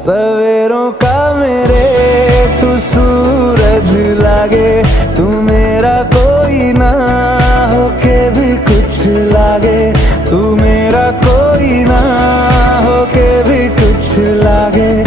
सवेरों का मेरे तू सूरज लागे, तू मेरा कोई ना होके भी कुछ लागे, तू मेरा कोई ना होके भी कुछ लागे।